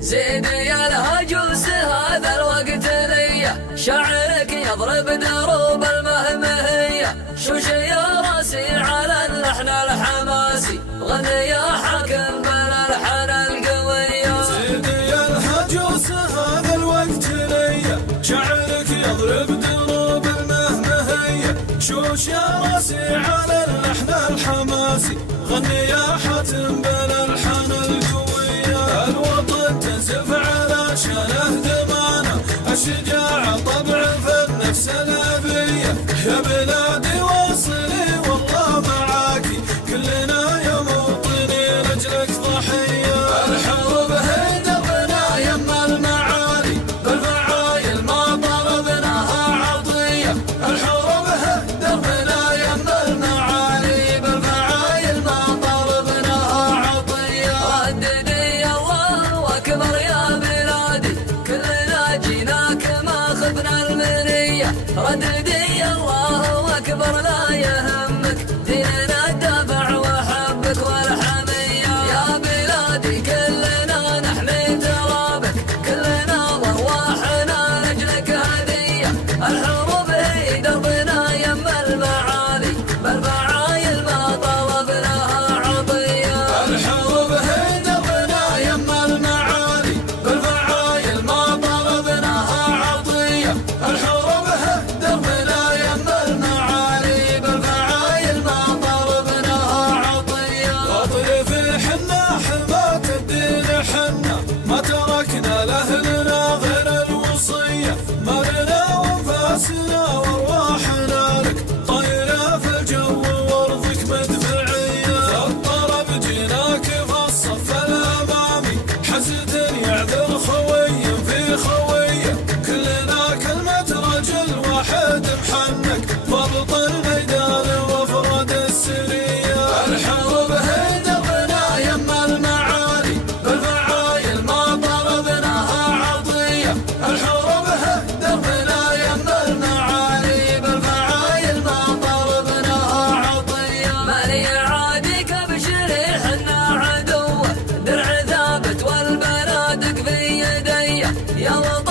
زيدي يا الهجوس هذا الوقت ليا، شعرك يضرب دروب المهمهية، شوش يا راسي على اللحن الحماسي، غني يا حاكم بالالحان القوية. زيدي يا الهجوس هذا الوقت ليا، شعرك يضرب دروب المهمهية، شوش يا راسي على اللحن الحماسي، غني يا حاتم بالالحان القوية. الوطن تنزف على شانه دمانه، الشجاعة طبع في النفس الأبية، يا بلادي واصلي والله معاكي، كلنا يا موطني رجلك ضحية. الحروب هي دربنا يما المعالي، بالفعايل ما طلبناها عطية. الحروب هي دربنا يما المعالي، بالفعايل ما طلبناها عطية. رددي الله أكبر يا بلادي، كلنا جيناك ما خبنا المنية. رددي الله أكبر لا يهمك، ديننا الدافع وحبك والحمية. يا بلادي كلنا نحمي ترابك، كلنا وارواحنا لأجلك هدية. الحروب هي دربنا يما المعالي، بالفعايل ما طلبناها عطية. الحروب هي دربنا يما المعالي، بالفعايل ما طلبناها عطية. الحروب هي دربنا يما المعالي، بالفعايل ما طلبناها عطية. وطيف حنا حماة الدين حنا، ما تركنا لأهلنا غير الوصية، مالنا وانفاسنا وارواحنا لك طايرة في الجو وارضك مدفعية. الطرب جيناك في الصف الأمامي، حسد يعذر خوي في خوية، كلنا كلمة رجل واحد محنك، ضبط الميدان وافراد السرية. الحروب هي دربنا يما المعالي، بالفعايل ما طلبناها عطية. الحروب هي دربنا يما المعالي، بالفعايل ما طلبناها عطية. مالي عاديك بشري حنا عدوه، درع ثابت والبنادق في يدي، يا وطن